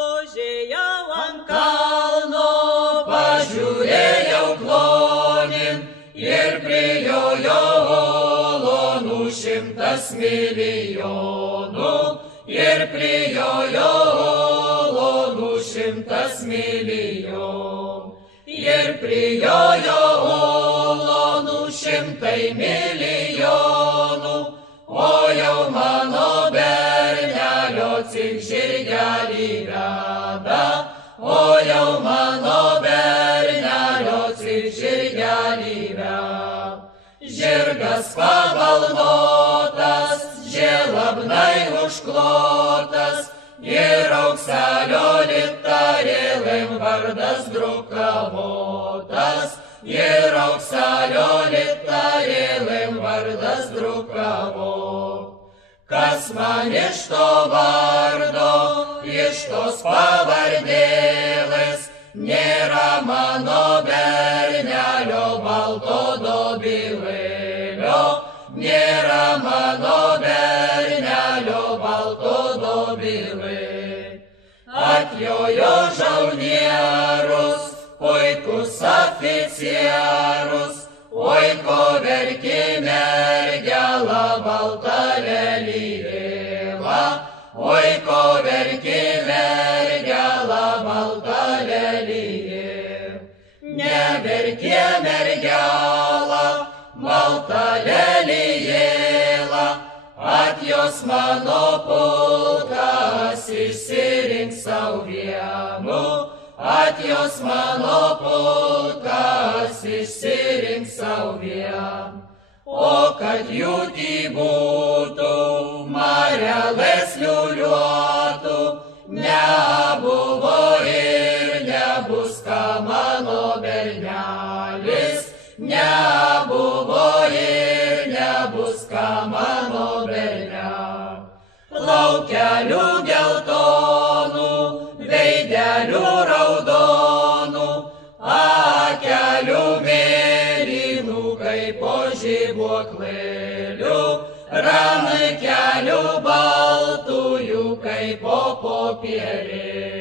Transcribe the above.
Užėjau ant kalno, pažiūrėjau klonin ir prijojo olonų 100 milijonų. Ir prijojo olonų 100 milijonų. Ir prijojo olonų 100 milijonų. O jau mano bernelio cik žirgelį veda. O jau mano bernelio cik žirgelį veda. Žirgas pabalnotas, želabnai užklotas, ir aukselio litarėlėm vardas drukavotas. Ir aukselio litarėlėm vardas drukavo. Kas man iš to vardo, iš tos pavardėlės, nėra mano bernelio balto dobilėlio. Nėra mano bernelio balto dobilė. Atjojo žaunierus, puikus oficiarus, oi ko verki mergela balta lelyvėla. Oi ko verki mergela balta lelyvėla. Neverkė mergela balta lelyvėla, at jos mano pulkas išsirink sau vienu. At jos mano pulkas išsirink sau vienu. O kad jų būtų, marelės liuliuotų, nebuvo ir nebus ką mano bernelis. Nebuvo ir nebus ką mano bernelis. Plaukelių geltonų, veidelių raudonų, akelių mėlynų kaip po žibuoklėlių, ranakelių baltųjų kaip po popierėlių.